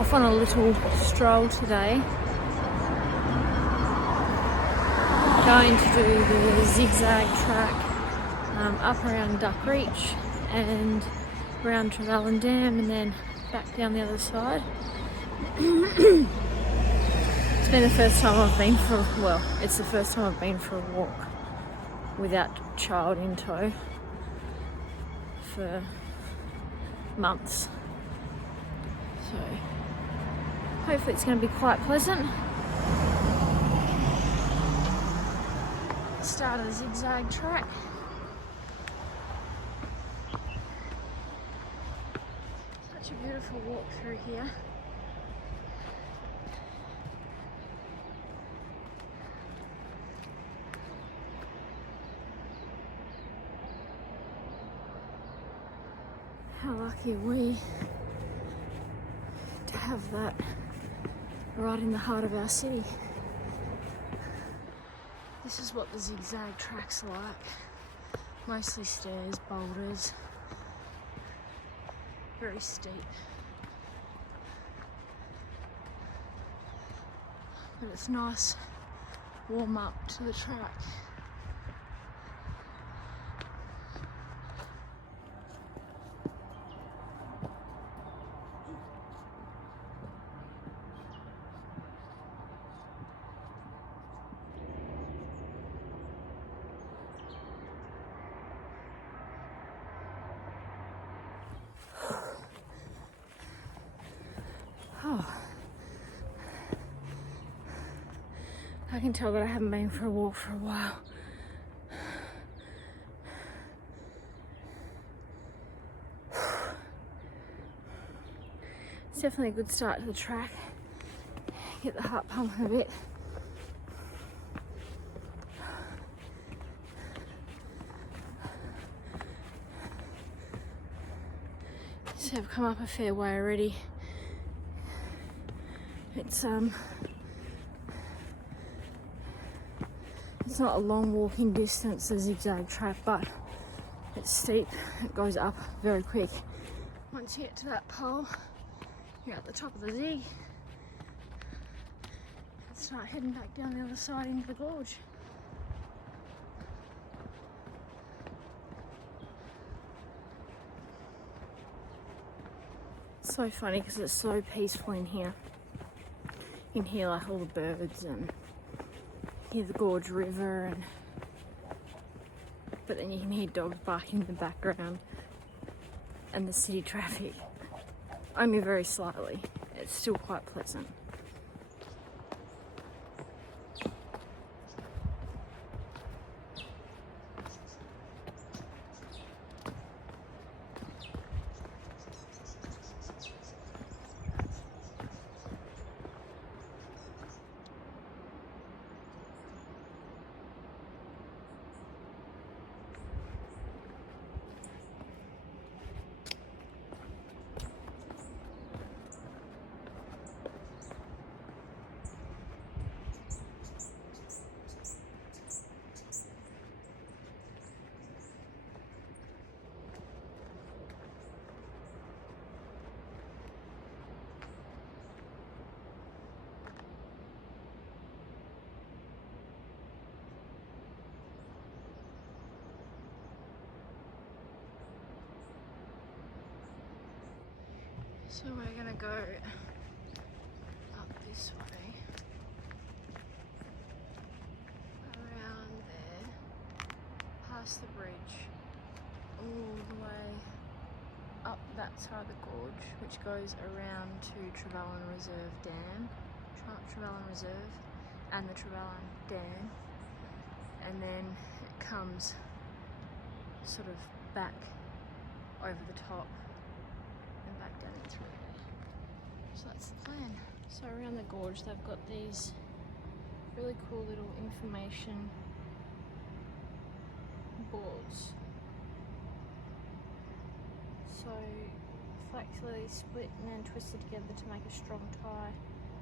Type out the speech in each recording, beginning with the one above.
Off on a little stroll today. Going to do the zigzag track up around Duck Reach and around Trevallyn Dam and then back down the other side. It's been the first time I've been for, well, it's the first time I've been for a walk without child in tow for months. So hopefully it's going to be quite pleasant. Start a zigzag track. Such a beautiful walk through here. How lucky are we to have that right in the heart of our city. This is what the zigzag track's like. Mostly stairs, boulders, very steep. But it's nice warm up to the track. Oh, I can tell that I haven't been for a walk for a while. It's definitely a good start to the track. Get the heart pumping a bit. So I've come up a fair way already. It's not a long walking distance, the zigzag track, but it's steep. It goes up very quick. Once you get to that pole, you're at the top of the zig. Let's start heading back down the other side into the gorge. It's so funny because it's so peaceful in here. You can hear like all the birds and hear the gorge river, but then you can hear dogs barking in the background and the city traffic. Only very slightly. It's still quite pleasant. So we're gonna go up this way, around there, past the bridge, all the way up that side of the gorge, which goes around to Trevallyn Reserve Dam, Trevallyn Reserve and the Trevallyn Dam, and then it comes sort of back over the top and back down and through. So that's the plan. So around the gorge they've got these really cool little information boards. So flax lilies split and then twisted together to make a strong tie.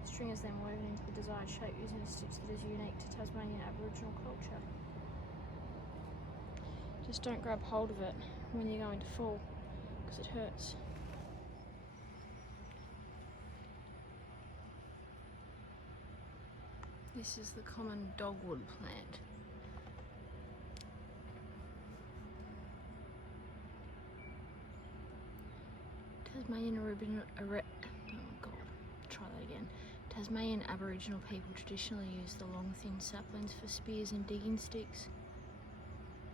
The string is then woven into the desired shape using a stitch that is unique to Tasmanian Aboriginal culture. Just don't grab hold of it when you're going to fall because it hurts. This is the common dogwood plant. Tasmanian Aboriginal people traditionally use the long thin saplings for spears and digging sticks.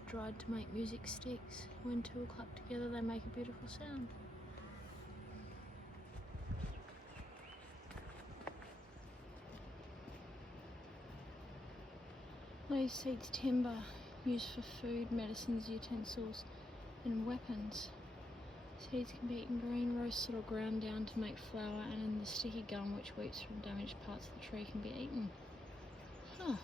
Dried to make music sticks. When two are clapped together they make a beautiful sound. Leaves, seeds, timber, used for food, medicines, utensils and weapons. Seeds can be eaten green, roasted or ground down to make flour, and the sticky gum which weeps from damaged parts of the tree can be eaten. Huh.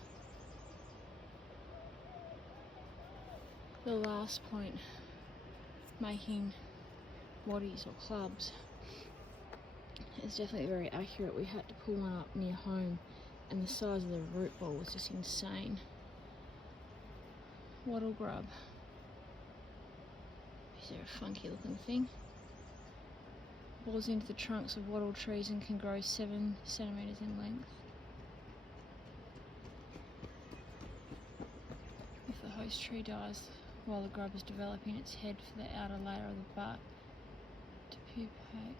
The last point, making waddies or clubs, is definitely very accurate. We had to pull one up near home and the size of the root ball was just insane. Wattle grub. Is there a funky looking thing? Bores into the trunks of wattle trees and can grow 7 centimetres in length. If the host tree dies while the grub is developing its head for the outer layer of the bark to pupate.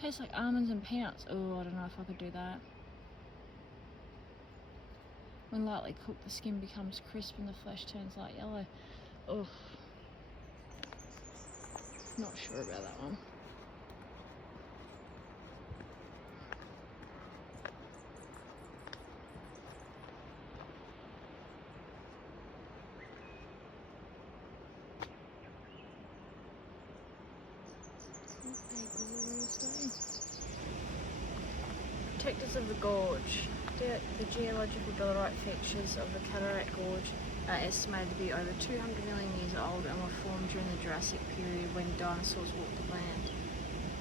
Tastes like almonds and peanuts. Oh, I don't know if I could do that. When lightly cooked, the skin becomes crisp and the flesh turns light yellow. Oh, not sure about that one. Protectors of the gorge. The geological dolerite features of the Cataract Gorge are estimated to be over 200 million years old and were formed during the Jurassic period when dinosaurs walked the land.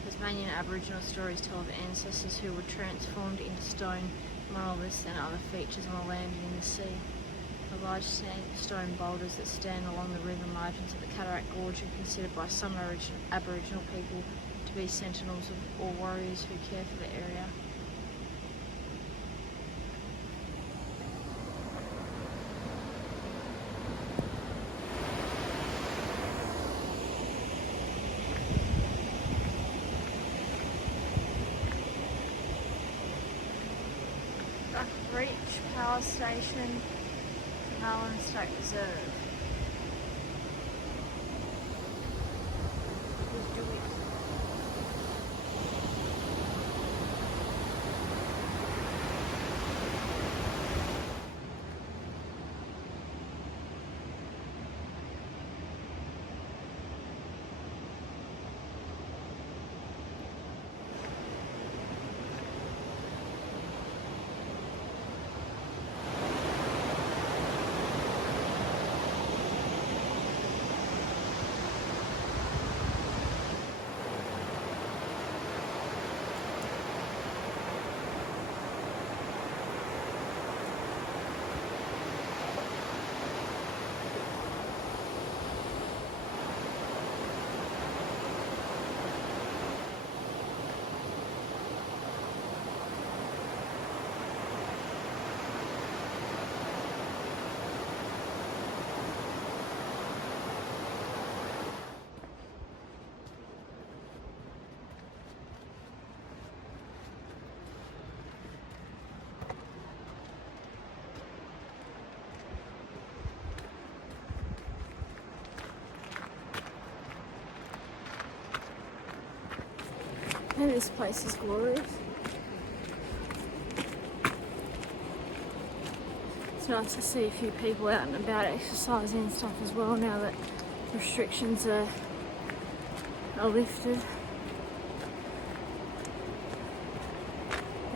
Tasmanian Aboriginal stories tell of ancestors who were transformed into stone monoliths and other features on the land and in the sea. The large sandstone boulders that stand along the river margins of the Cataract Gorge are considered by some Aboriginal people to be sentinels or warriors who care for the area. Reach Power Station, Trevallyn State Reserve. Let's do it. And this place is glorious. It's nice to see a few people out and about exercising and stuff as well now that restrictions are lifted.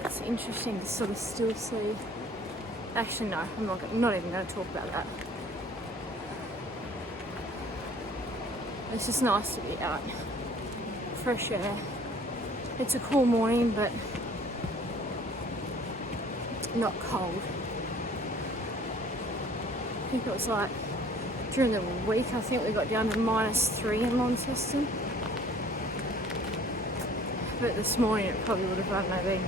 It's interesting to sort of still see. Actually, no, I'm not even going to talk about that. It's just nice to be out, fresh air. It's a cool morning, but not cold. I think it was like during the week, I think we got down to -3 in Launceston. But this morning it probably would have, I don't know, been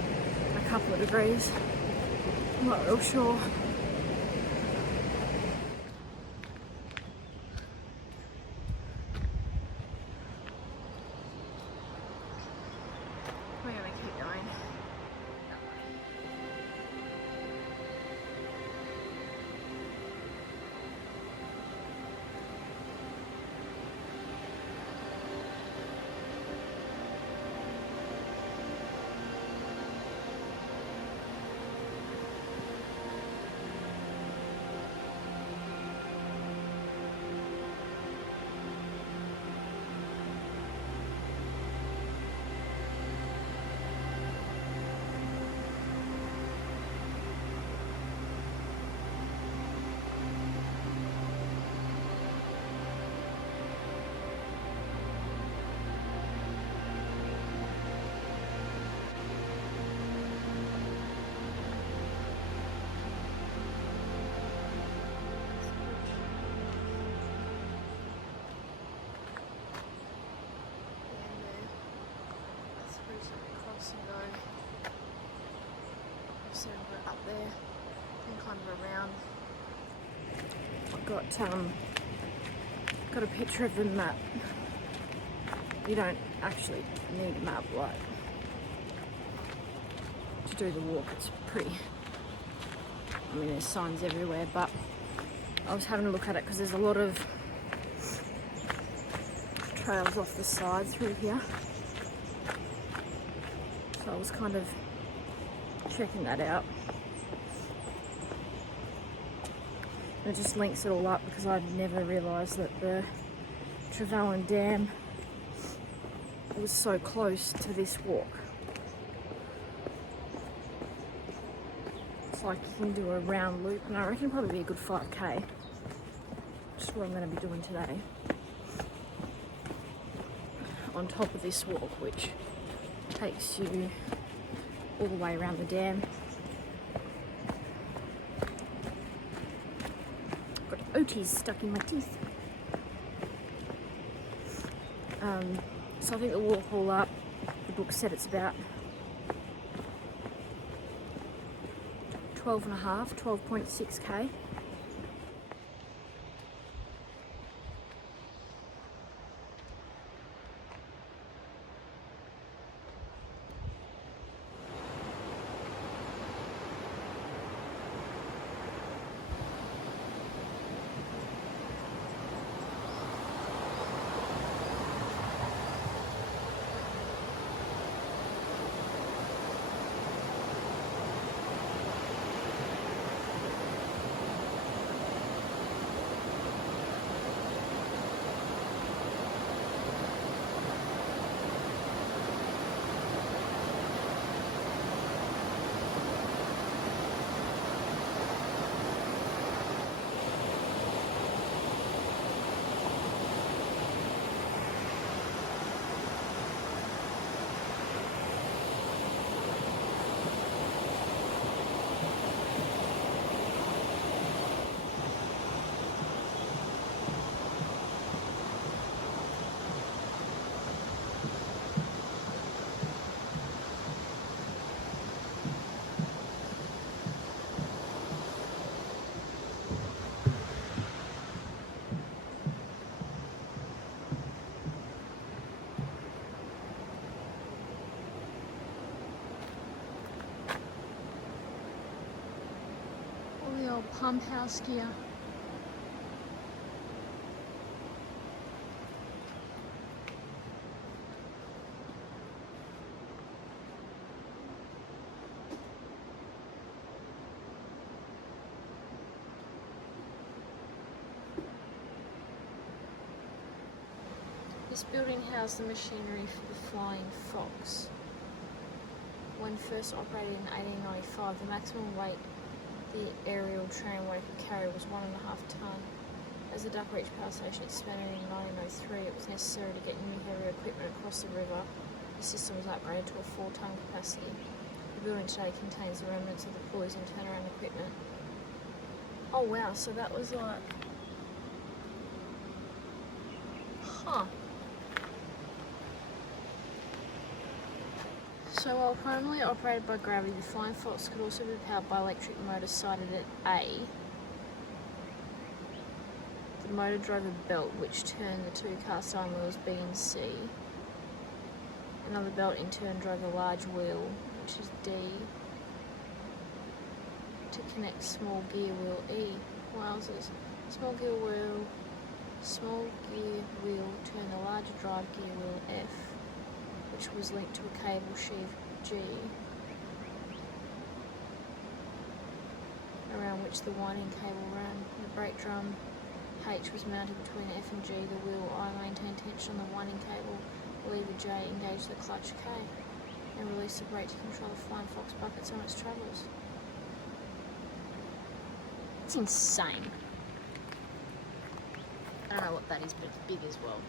a couple of degrees. I'm not real sure. We're gonna keep going. So we're up there and kind of around. I've got a picture of the map. You don't actually need a map like to do the walk. It's pretty. I mean, there's signs everywhere, but I was having a look at it because there's a lot of trails off the side through here. So I was kind of checking that out. And it just links it all up because I'd never realised that the Trevallyn Dam was so close to this walk. It's like you can do a round loop, and I reckon it'll probably be a good 5k. Which is what I'm going to be doing today. On top of this walk, which takes you all the way around the dam. Got Oties stuck in my teeth. So I think the walk all up, the book said it's about 12.5, 12.6k. Pump house gear. This building housed the machinery for the Flying Fox. When first operated in 1895, the maximum weight the aerial tramway could carry was 1.5 tonne. As the Duck Reach Power Station expanded in 1903, it was necessary to get new heavy equipment across the river. The system was upgraded to a 4-tonne capacity. The building today contains the remnants of the pulleys and turnaround equipment. Oh wow, so that was like... Huh. So while primarily operated by gravity, the flying fox could also be powered by electric motors sited at A. The motor drove a belt which turned the two cast iron wheels B and C. Another belt in turn drove a large wheel, which is D, to connect small gear wheel E. Wowzers. Small gear wheel turned the larger drive gear wheel F, which was linked to a cable sheave G, around which the winding cable ran. The brake drum H was mounted between F and G. The wheel I maintained tension on the winding cable. The lever J engaged the clutch K and released the brake to control the Flying Fox buckets on its travels. It's insane. I don't know what that is, but it's big as well.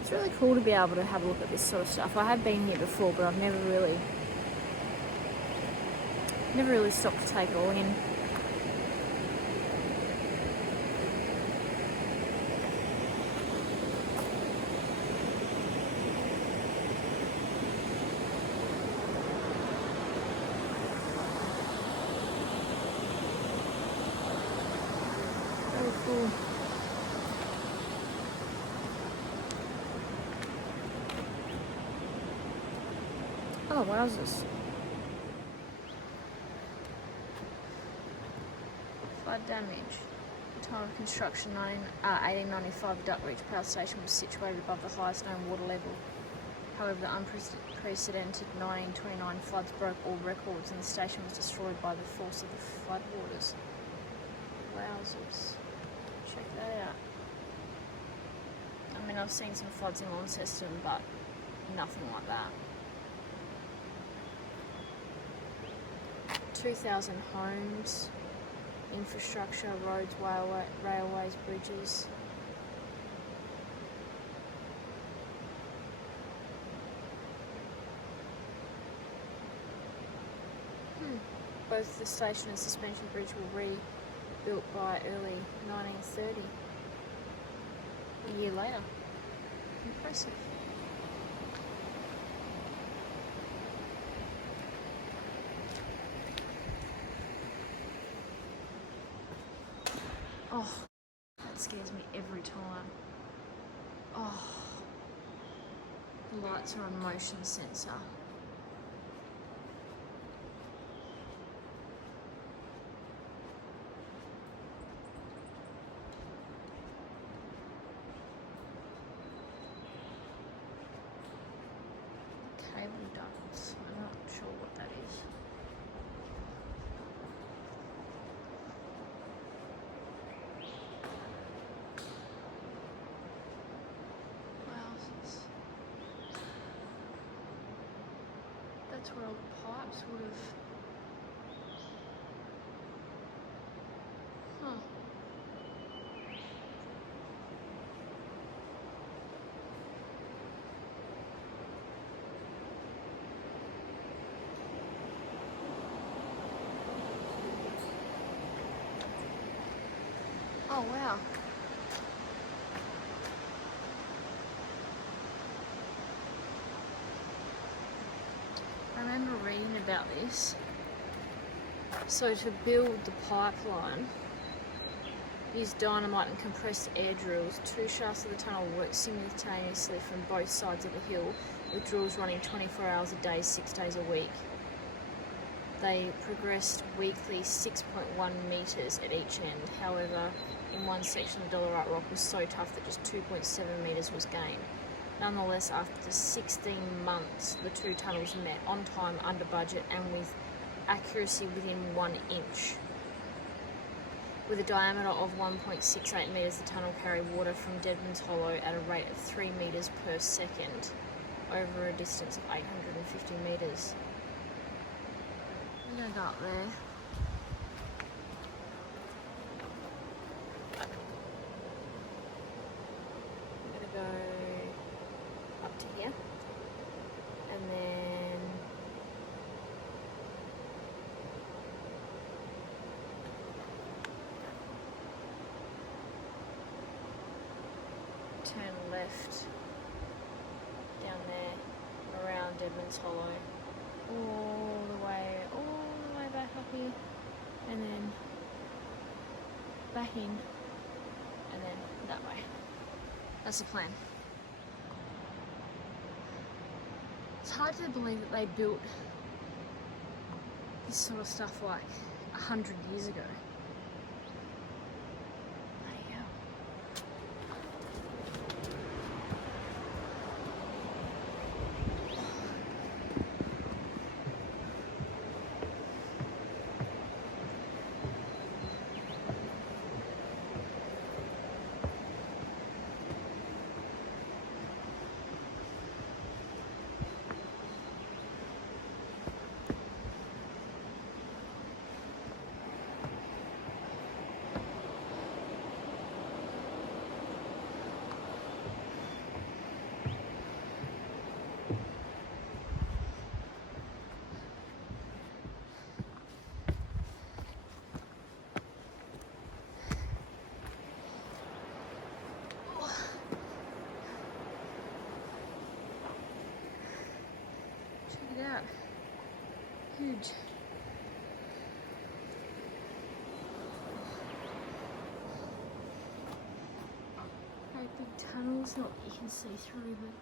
It's really cool to be able to have a look at this sort of stuff. I have been here before, but I've never really stopped to take it all in. Very cool. Oh, wowzers. Flood damage. At the time of construction, 1895, Duckreach Power Station was situated above the highest known water level. However, the unprecedented 1929 floods broke all records and the station was destroyed by the force of the floodwaters. Wowzers. Check that out. I mean, I've seen some floods in Launceston, but nothing like that. 2,000 homes, infrastructure, roads, railways, bridges. Both the station and suspension bridge were rebuilt by early 1930. A year later. Impressive. Oh, that scares me every time. Oh, the lights are on motion sensor. Cable ducts. I'm not sure what that is. That's where all the pipes would have. Huh. Oh wow. I remember reading about this. So to build the pipeline, use dynamite and compressed air drills. 2 shafts of the tunnel worked simultaneously from both sides of the hill, with drills running 24 hours a day, 6 days a week. They progressed weekly 6.1 metres at each end. However, in one section the dolerite rock was so tough that just 2.7 metres was gained. Nonetheless, after 16 months, the 2 tunnels met on time, under budget, and with accuracy within 1 inch. With a diameter of 1.68 metres, the tunnel carried water from Deadman's Hollow at a rate of 3 metres per second, over a distance of 850 metres. I'm going to go up there. I'm going to go up to here, and then turn left down there, around Deadman's Hollow, all the way back up here, and then back in, and then that way. That's the plan. It's hard to believe that they built this sort of stuff like 100 years ago. Bloody hell. Out. Huge. Great big tunnels, not that you can see through, but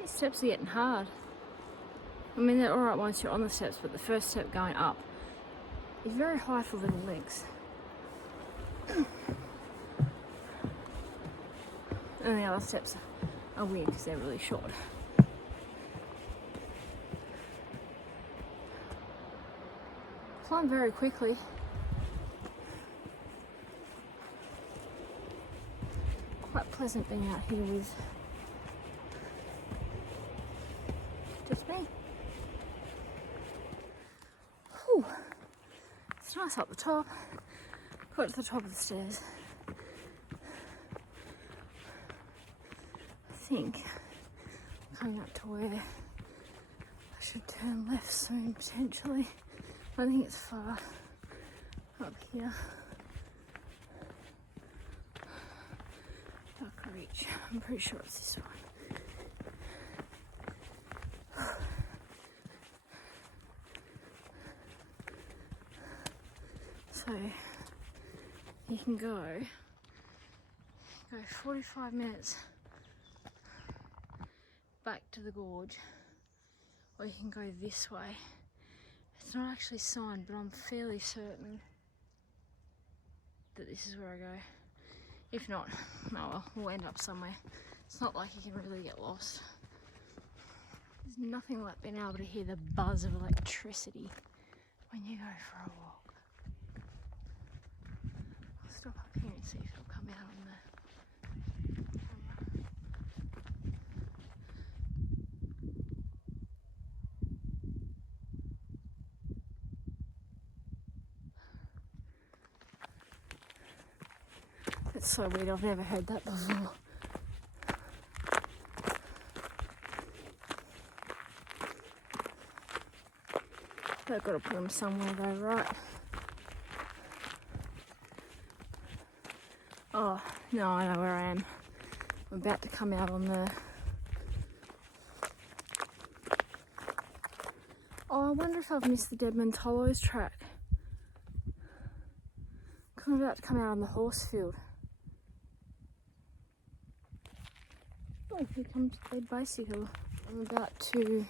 these steps are getting hard. I mean, they're alright once you're on the steps, but the first step going up is very high for little legs. And the other steps are weird because they're really short. Climb very quickly. Quite pleasant being out here with just me. Whew. It's nice up the top. Got to the top of the stairs. I think coming up to where I should turn left soon, potentially. I think it's far up here. Dark Reach. I'm pretty sure it's this one. So you can go 45 minutes back to the gorge, or you can go this way. It's not actually signed, but I'm fairly certain that this is where I go. If not, oh well, we'll end up somewhere. It's not like you can really get lost. There's nothing like being able to hear the buzz of electricity when you go for a walk. I'll stop up here and see if it'll come out on the camera. It's so weird, I've never heard that before. I've got to put them somewhere though, right? Oh, no, I know where I am. I'm about to come out on the... Oh, I wonder if I've missed the Deadman's Hollows track. I'm about to come out on the horse field. Oh, here comes the bicycle. I'm about to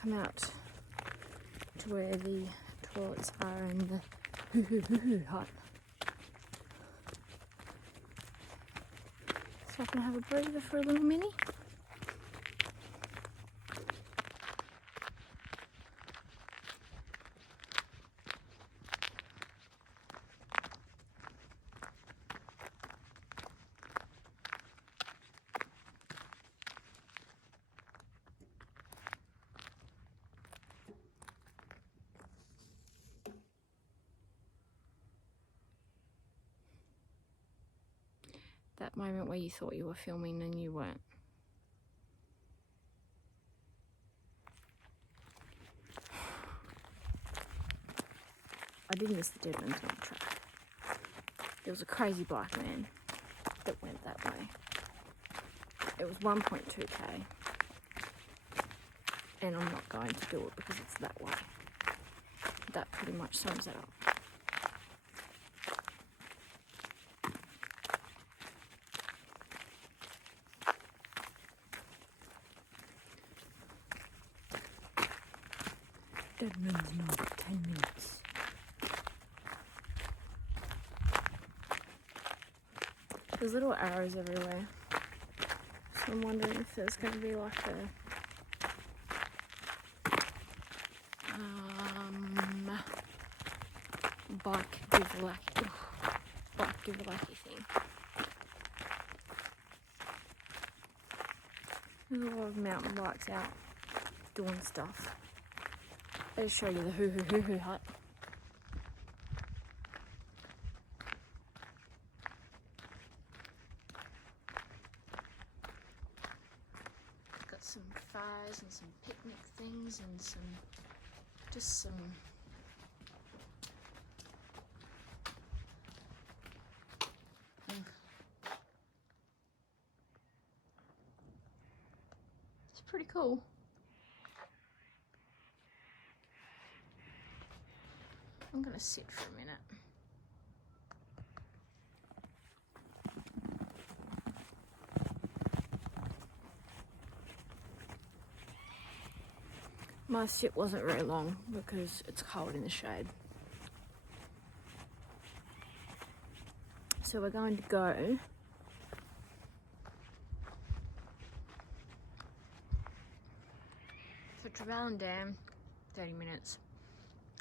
come out to where the toilets are in the hoo-hoo-hoo-hoo hut. So I can have a breather for a little minute. That moment where you thought you were filming and you weren't. I did miss the Deadman's Knob track. There was a crazy bike man that went that way. It was 1.2k. And I'm not going to do it because it's that way. That pretty much sums it up. Deadman's Knob, 10 minutes. There's little arrows everywhere. So I'm wondering if there's going to be like a bike give lucky thing. There's a lot of mountain bikes out doing stuff. I'll just show you the hoo hut. Got some fires and some picnic things and just some it's pretty cool. I'm gonna sit for a minute. My sit wasn't very long because it's cold in the shade. So we're going to go for Trevallyn Dam, 30 minutes.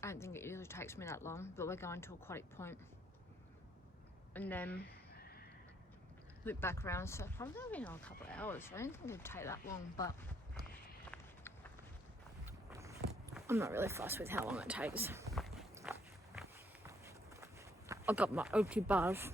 I don't think it usually takes me that long, but we're going to Aquatic Point and then loop back around, so probably only a couple of hours. I don't think it would take that long, but I'm not really fussed with how long it takes. I got my OT bars.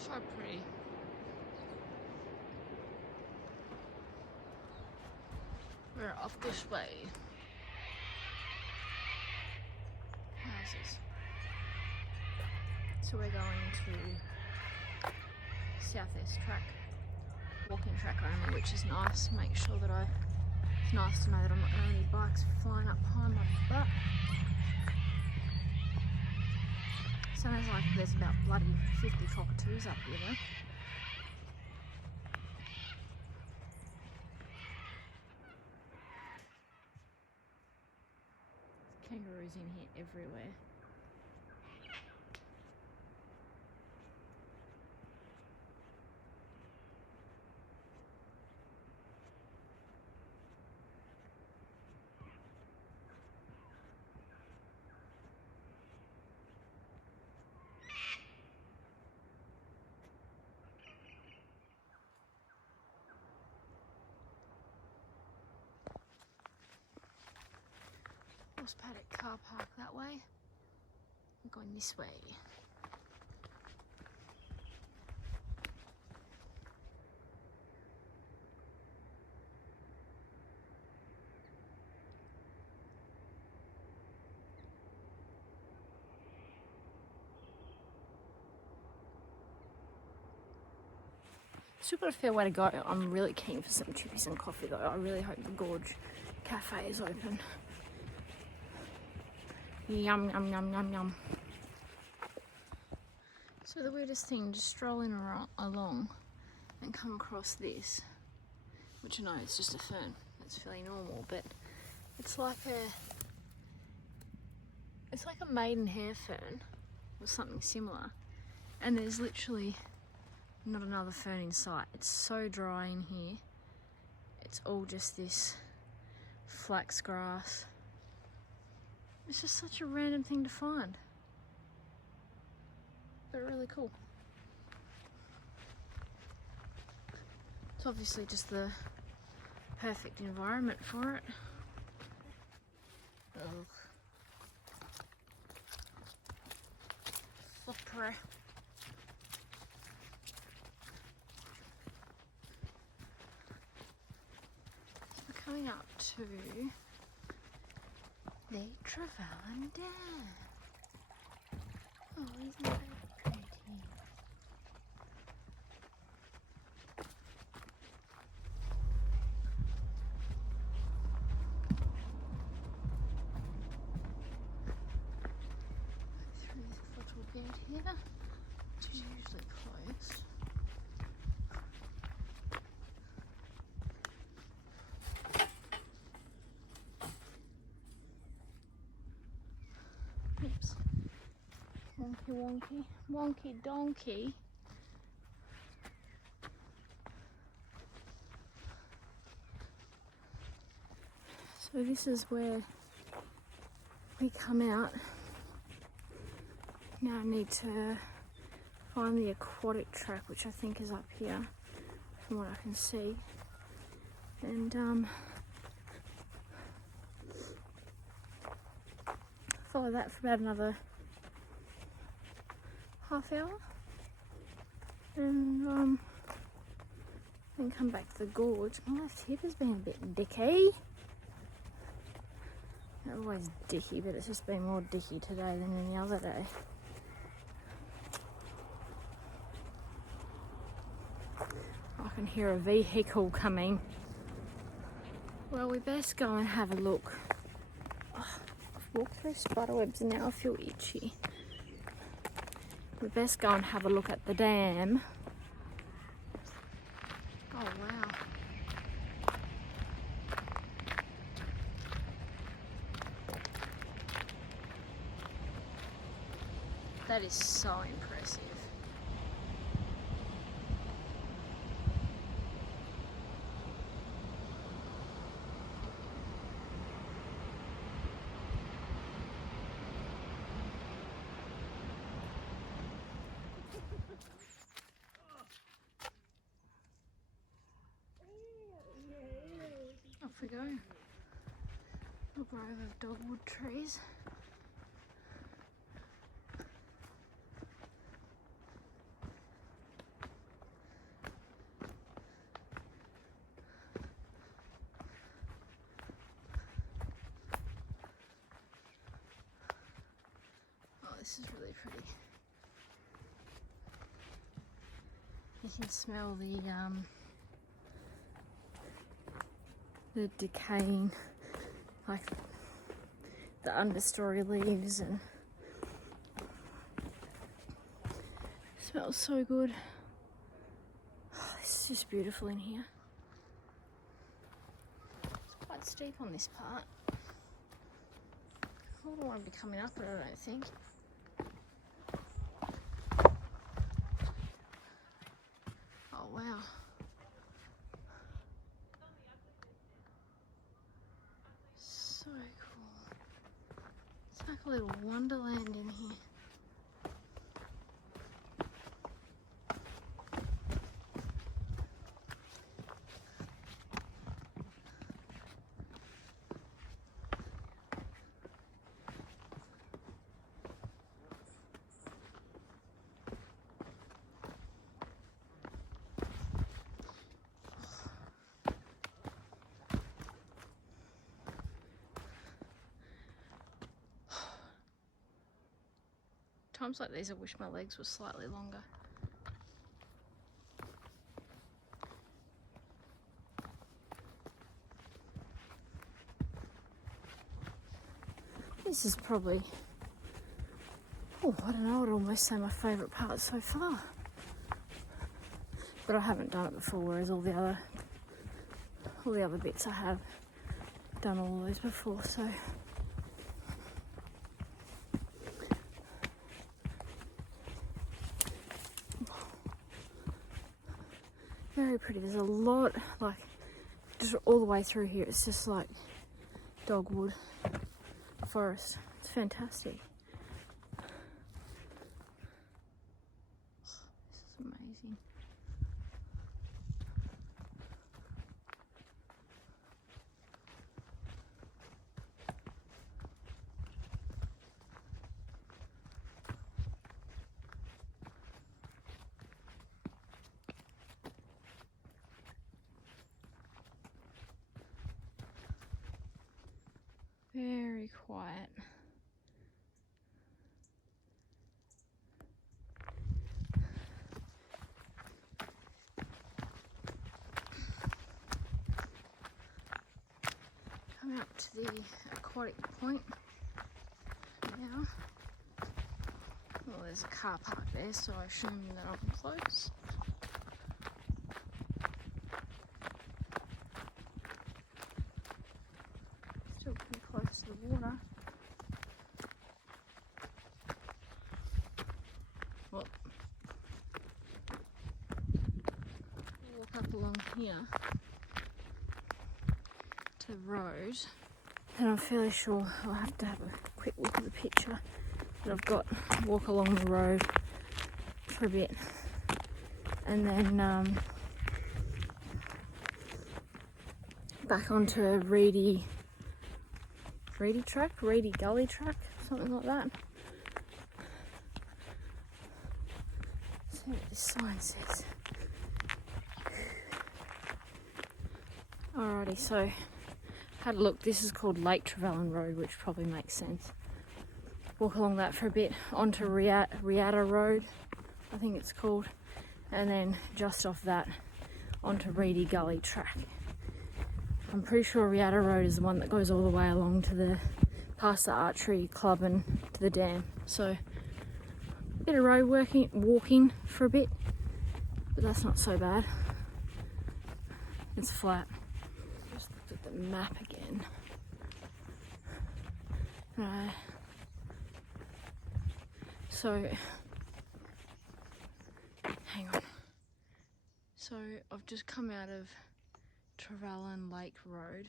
So pretty. We're off this way. Houses. So we're going to Southeast track, walking track only, which is nice. Make sure that it's nice to know that I'm not going to have any bikes flying up behind my butt. Sounds like there's about bloody 50 cockatoos up here though. Kangaroos in here everywhere. Horse paddock car park that way. I'm going this way. Still got a fair way to go. I'm really keen for some chippies and coffee though. I really hope the Gorge Cafe is open. Yum, yum, yum, yum, yum. So the weirdest thing, just strolling along and come across this, which I know it's just a fern. It's fairly normal, but it's like a maidenhair fern or something similar. And there's literally not another fern in sight. It's so dry in here. It's all just this flax grass. It's just such a random thing to find, but really cool. It's obviously just the perfect environment for it. Ugh. Slippery. We're coming up to the Trevallyn Dam. Oh, isn't that pretty? Through this little gate here, which is usually closed. Oops. Wonky wonky. Wonky donkey. So this is where we come out. Now I need to find the aquatic track, which I think is up here from what I can see. And follow that for about another half hour. And then come back to the gorge. My left hip has been a bit dicky. They're always dicky, but it's just been more dicky today than any other day. I can hear a vehicle coming. Well, we best go and have a look. Oh, I've walked through spiderwebs and now I feel itchy. We best go and have a look at the dam. Oh wow. That is so impressive. Off we go. A grove of dogwood trees. Oh, this is really pretty. You can smell the decaying, like the understory leaves, and it smells so good. Oh, this is just beautiful in here. It's quite steep on this part. I wouldn't want to be coming up it, I don't think. Oh wow. So cool. It's like a little wonderland in here. Times like these I wish my legs were slightly longer. This is probably, oh, I don't know, I'd almost say my favourite part so far. But I haven't done it before, whereas all the other bits I have done all those before, so. Very pretty. There's a lot, like, just all the way through here. It's just like dogwood forest. It's fantastic. This is amazing. Very quiet. Coming up to the aquatic point now. Well, there's a car park there, so I assume that I'm close. Still pretty close to the water. Well, walk up along here to the road, and I'm fairly sure I'll have to have a quick look at the picture that I've got. Walk along the road for a bit, and then back onto Reedy Gully track, something like that. Let's see what this sign says. Alrighty, so had a look. This is called Lake Trevallyn Road, which probably makes sense. Walk along that for a bit onto Riata Road, I think it's called, and then just off that onto Reedy Gully track. I'm pretty sure Riata Road is the one that goes all the way along to the past the archery club and to the dam. So a bit of road walking for a bit, but that's not so bad. It's flat. Just looked at the map again. Right. So hang on. So I've just come out of Trevallyn Lake Road.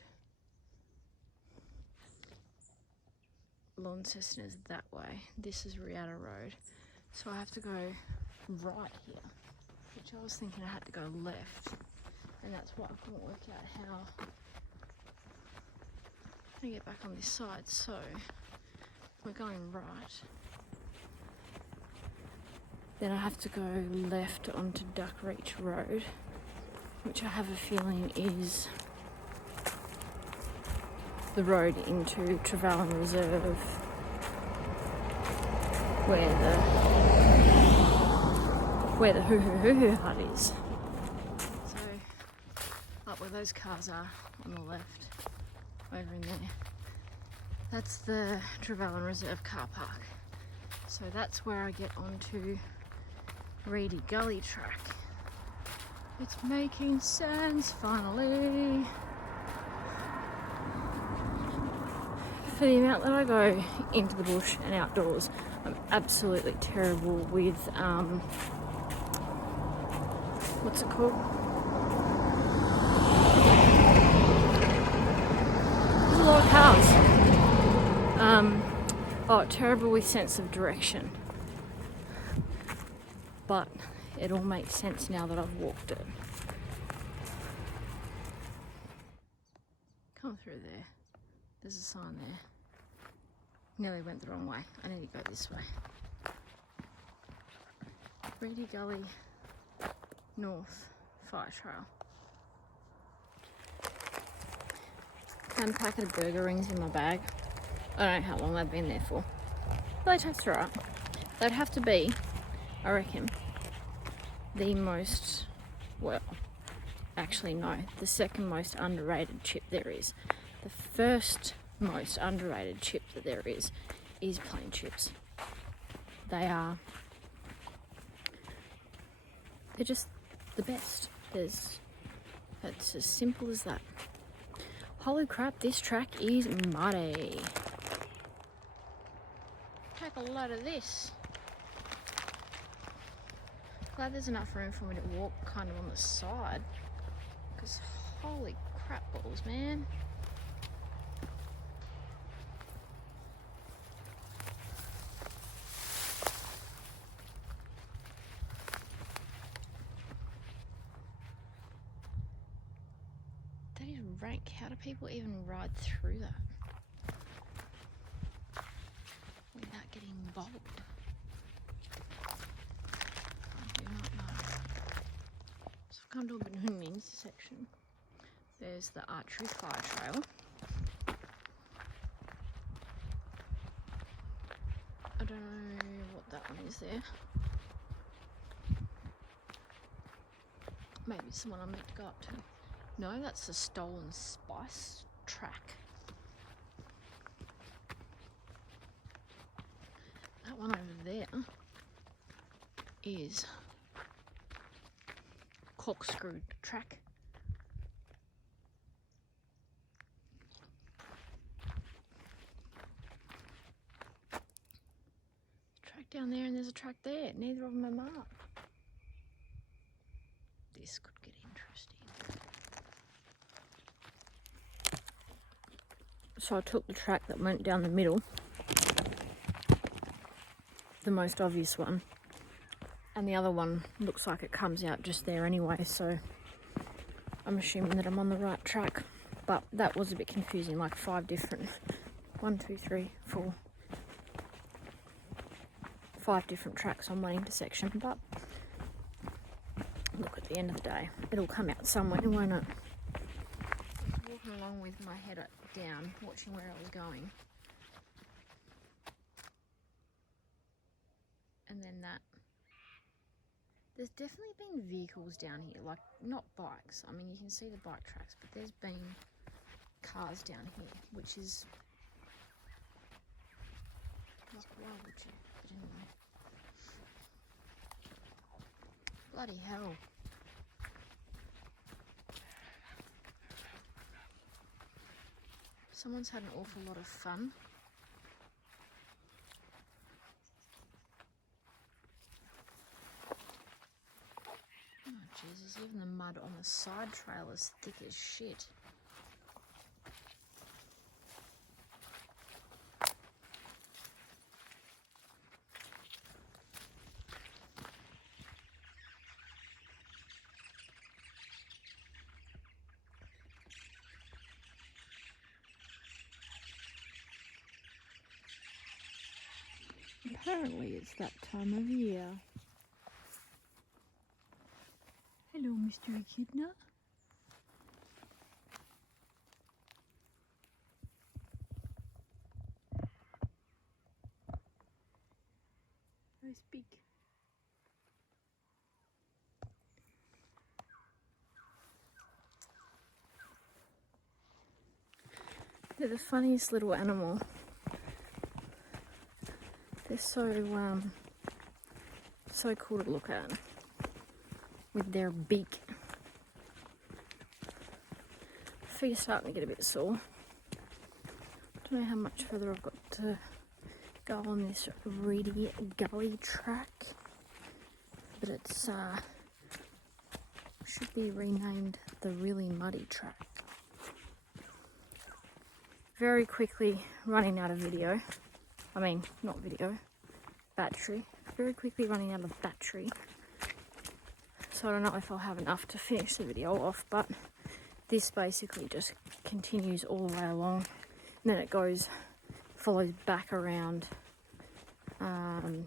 Launceston is that way. This is Riata Road. So I have to go right here, which I was thinking I had to go left. And that's why I couldn't work out how to get back on this side. So we're going right. Then I have to go left onto Duck Reach Road, which I have a feeling is the road into Trevallyn Reserve, where the hoo-hoo hut is. So up where those cars are on the left, over in there, that's the Trevallyn Reserve car park. So that's where I get onto Reedy Gully track. It's making sense finally. For the amount that I go into the bush and outdoors, I'm absolutely terrible with what's it called? There's a lot of cars. Terrible with sense of direction. But it all makes sense now that I've walked it. Come through there. There's a sign there. Nearly went the wrong way. I need to go this way. Reedy Gully North Fire Trail. Found a packet of burger rings in my bag. I don't know how long they've been there for. But they taste alright. They'd have to be, I reckon, the most, well, actually no, the second most underrated chip there is. The first most underrated chip that there is plain chips. They're just the best. It's as simple as that. Holy crap, this track is muddy. Take a load of this. glad there's enough room for me to walk kind of on the side, because holy crap balls, man. That is rank. How do people even ride through that without getting bogged? I do not know. So I've come to a bit of an intersection. There's the archery fire trail. I don't know what that one is there. Maybe it's someone I'm meant to go up to. No, that's the stolen spice track. That one over there is corkscrew track. Track down there and there's a track there. Neither of them are marked. This could get interesting. So I took the track that went down the middle, the most obvious one, and the other one looks like it comes out just there anyway, so I'm assuming that I'm on the right track. But that was a bit confusing, like 5 different, 1, 2, 3, 4, 5 different tracks on one intersection. But look, at the end of the day, it'll come out somewhere, won't it? Walking along with my head down, watching where I was going. And then that. There's definitely been vehicles down here, like not bikes. I mean, you can see the bike tracks, but there's been cars down here, which is like, why would you? But anyway. Bloody hell. Someone's had an awful lot of fun. Oh Jesus, even the mud on the side trail is thick as shit. Apparently it's that time of year. Hello, Mr. Echidna. I speak. They're the funniest little animal. They're so cool to look at with their beak. Feet's starting to get a bit sore. Don't know how much further I've got to go on this reedy gully track, but it's should be renamed the really muddy track. Very quickly running out of video. I mean, not video, battery. Very quickly running out of battery. So I don't know if I'll have enough to finish the video off, but this basically just continues all the way along. And then it follows back around down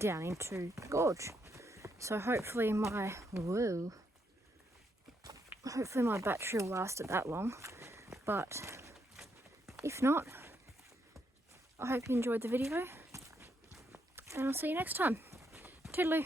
into the gorge. So hopefully my battery will last it that long. But if not, I hope you enjoyed the video, and I'll see you next time. Toodaloo.